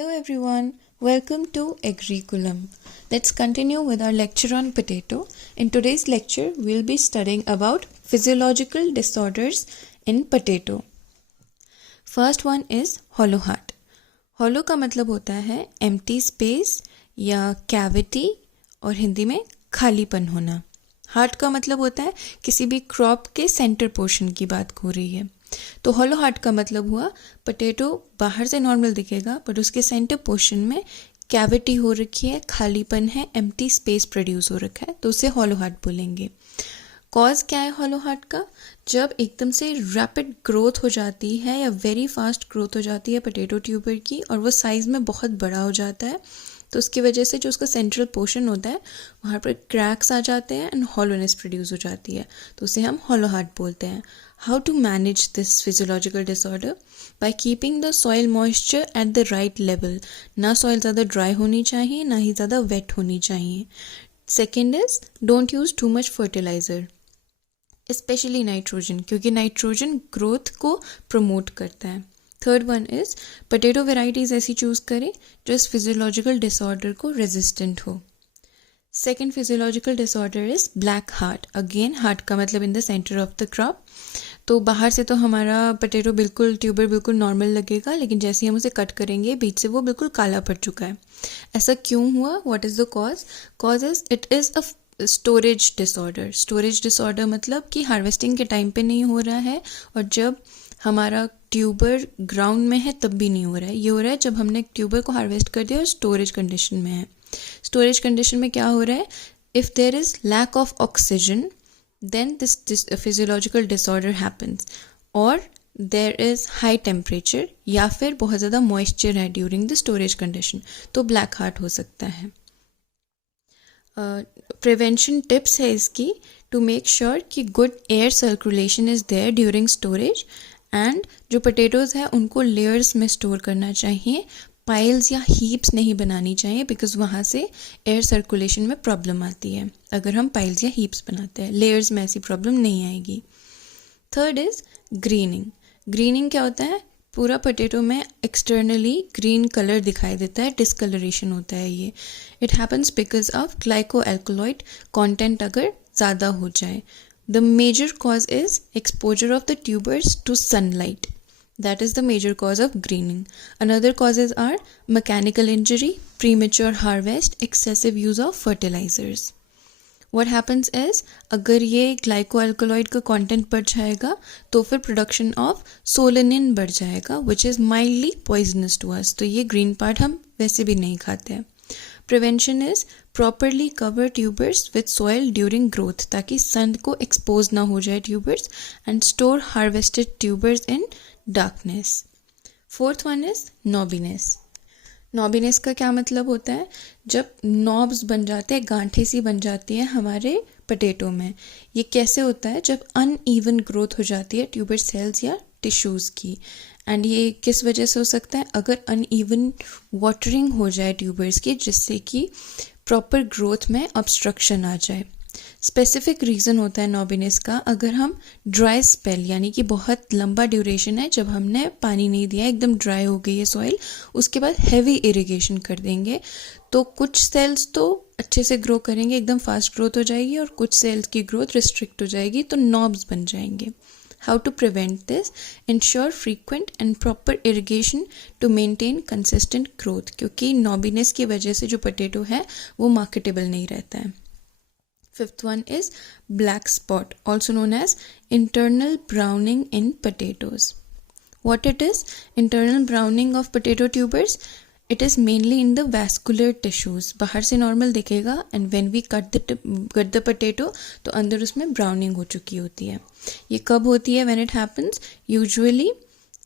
Hello everyone, welcome to Agriculum. Let's continue with our lecture on potato. In today's lecture, we'll be studying about physiological disorders in potato. First one is hollow heart. Hollow का मतलब होता है empty space या cavity और हिंदी में खालीपन होना. Heart का मतलब होता है किसी भी क्रॉप के सेंटर पोर्शन की बात हो रही है. तो हॉलो हार्ट का मतलब हुआ पोटैटो बाहर से नॉर्मल दिखेगा बट उसके सेंटर पोर्शन में कैविटी हो रखी है, खालीपन है, एम्प्टी स्पेस प्रोड्यूस हो रखा है, तो उसे हॉलो हार्ट बोलेंगे. कॉज क्या है हॉलो हार्ट का? जब एकदम से रैपिड ग्रोथ हो जाती है या वेरी फास्ट ग्रोथ हो जाती है पोटैटो ट्यूबर की और वो साइज़ में बहुत बड़ा हो जाता है, तो उसकी वजह से जो उसका सेंट्रल पोर्शन होता है वहाँ पर क्रैक्स आ जाते हैं एंड हॉलोनेस प्रोड्यूस हो जाती है, तो उसे हम हॉलो हार्ट बोलते हैं. How to manage this physiological disorder? By keeping the soil moisture at the right level. ना soil ज़्यादा dry होनी चाहिए, ना ही ज़्यादा wet होनी चाहिए. Second is, don't use too much fertilizer. Especially nitrogen, क्योंकि nitrogen growth को promote करता है. Third one is, potato varieties ऐसी choose करें जो इस physiological disorder को resistant हो. Second physiological disorder is black heart. Again, heart का मतलब in the center of the crop. तो बाहर से तो हमारा पोटैटो ट्यूबर बिल्कुल नॉर्मल लगेगा, लेकिन जैसे ही हम उसे कट करेंगे बीच से वो बिल्कुल काला पड़ चुका है. ऐसा क्यों हुआ? What is the cause? Cause is it is a storage disorder. Storage disorder मतलब कि हार्वेस्टिंग के टाइम पे नहीं हो रहा है और जब हमारा ट्यूबर ग्राउंड में है तब भी नहीं हो रहा है. ये हो रहा है जब हमने ट्यूबर को हार्वेस्ट कर दिया और स्टोरेज कंडीशन में है. स्टोरेज कंडीशन में क्या हो रहा है? If there is lack of oxygen then this physiological disorder happens, or there is high temperature या फिर बहुत ज़्यादा moisture है during the storage condition, तो black heart हो सकता है. Prevention tips है इसकी to make sure कि good air circulation is there during storage, and जो potatoes है उनको layers में store करना चाहिए, पाइल्स या हीप्स नहीं बनानी चाहिए बिकॉज वहाँ से एयर सर्कुलेशन में प्रॉब्लम आती है. अगर हम पाइल्स या हीप्स बनाते हैं, लेयर्स में ऐसी प्रॉब्लम नहीं आएगी. Third is grinning. ग्रीनिंग क्या होता है? पूरा पोटैटो में एक्सटर्नली ग्रीन कलर दिखाई देता है, डिसकलरेशन होता है. ये it happens because of glycoalkaloid content अगर ज़्यादा हो जाए. The major cause is exposure of the tubers to sunlight. That is the major cause of greening. Another causes are mechanical injury, premature harvest, excessive use of fertilizers. What happens is, अगर ये glycoalkaloid का content बढ़ जाएगा तो फिर production of solanine बढ़ जाएगा, which is mildly poisonous to us. तो ये green part हम वैसे भी नहीं खाते हैं. Prevention is properly cover tubers with soil during growth, ताकि sun को expose ना हो जाए tubers, and store harvested tubers in darkness. Fourth one is knobbiness. Knobbiness का क्या मतलब होता है? जब knobs बन जाते हैं, गांठें सी बन जाती है हमारे पोटैटो में. ये कैसे होता है? जब uneven growth हो जाती है ट्यूबर सेल्स या टिश्यूज़ की. एंड ये किस वजह से हो सकता है? अगर uneven वाटरिंग हो जाए ट्यूबर्स की, जिससे कि प्रॉपर ग्रोथ में ऑब्स्ट्रक्शन आ जाए. स्पेसिफिक रीज़न होता है नॉबिनेस का, अगर हम ड्राई स्पेल यानी कि बहुत लंबा ड्यूरेशन है जब हमने पानी नहीं दिया, एकदम ड्राई हो गई है सॉइल, उसके बाद हैवी इरिगेशन कर देंगे तो कुछ सेल्स तो अच्छे से ग्रो करेंगे, एकदम फास्ट ग्रोथ हो जाएगी, और कुछ सेल्स की ग्रोथ रिस्ट्रिक्ट हो जाएगी, तो नॉब्स बन जाएंगे. How to prevent this? Ensure frequent and proper irrigation to maintain consistent growth, क्योंकि नॉबिनेस की वजह से जो पोटैटो है वो मार्केटेबल नहीं रहता है. Fifth one is black spot, also known as internal browning in potatoes. What it is? Internal browning of potato tubers. It is mainly in the vascular tissues. बाहर से normal दिखेगा and when we cut the potato तो अंदर उसमें browning हो चुकी होती है. ये कब होती है? When it happens usually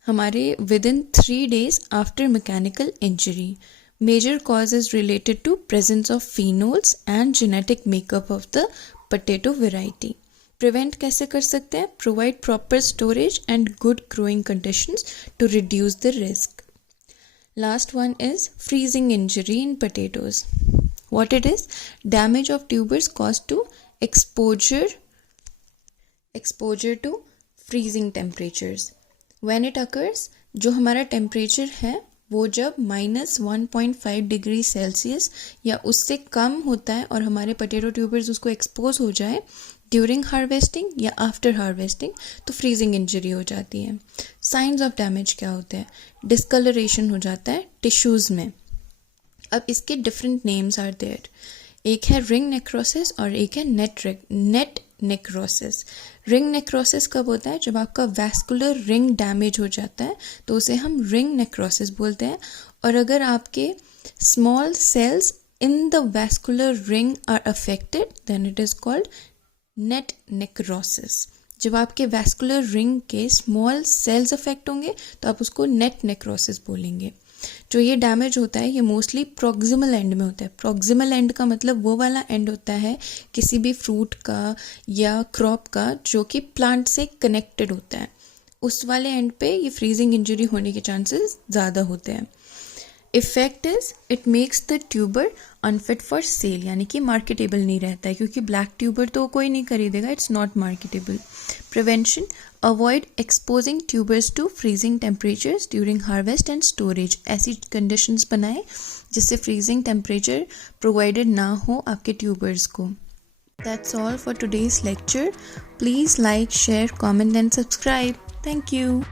हमारे within 3 days after mechanical injury. Major cause is related to presence of phenols and genetic makeup of the potato variety. Prevent कैसे कर सकते हैं? Provide proper storage and good growing conditions to reduce the risk. Last one is freezing injury in potatoes. What it is? Damage of tubers caused to exposure to freezing temperatures. When it occurs, जो हमारा temperature है वो जब -1.5 degree Celsius या उससे कम होता है और हमारे पोटैटो ट्यूबर्स उसको एक्सपोज हो जाए ड्यूरिंग हार्वेस्टिंग या आफ्टर हार्वेस्टिंग, तो फ्रीजिंग इंजरी हो जाती है। साइंस ऑफ डैमेज क्या होते हैं? डिस्कलरेशन हो जाता है टिश्यूज़ में। अब इसके डिफरेंट नेम्स आर देयर। एक है रिंग नेक्रोसिस और एक है नेट नेक्रोसिस। रिंग नेक्रोसिस कब होता है? जब आपका वैस्कुलर रिंग डैमेज हो जाता है तो उसे हम रिंग नेक्रोसिस बोलते हैं। और अगर आपके small cells in the vascular ring are affected then it is called net necrosis. जब आपके वैस्कुलर रिंग के स्मॉल सेल्स अफेक्ट होंगे तो आप उसको नेट नेक्रोसिस बोलेंगे। जो ये डैमेज होता है ये मोस्टली प्रॉक्सिमल एंड में होता है। प्रॉक्सिमल एंड का मतलब वो वाला एंड होता है किसी भी फ्रूट का या क्रॉप का जो कि प्लांट से कनेक्टेड होता है, उस वाले एंड पे ये फ्रीजिंग इंजरी होने के चांसेस ज़्यादा होते हैं। Effect is it makes the tuber unfit for sale, यानी कि मार्केटेबल नहीं रहता है, क्योंकि ब्लैक ट्यूबर तो कोई नहीं खरीदेगा, it's not marketable. Prevention, avoid exposing tubers to freezing temperatures during harvest and storage. ऐसी कंडीशंस बनाएं जिससे फ्रीजिंग टेम्परेचर प्रोवाइडेड ना हो आपके ट्यूबर्स को। That's all for today's lecture. Please like, share, comment and subscribe. Thank you.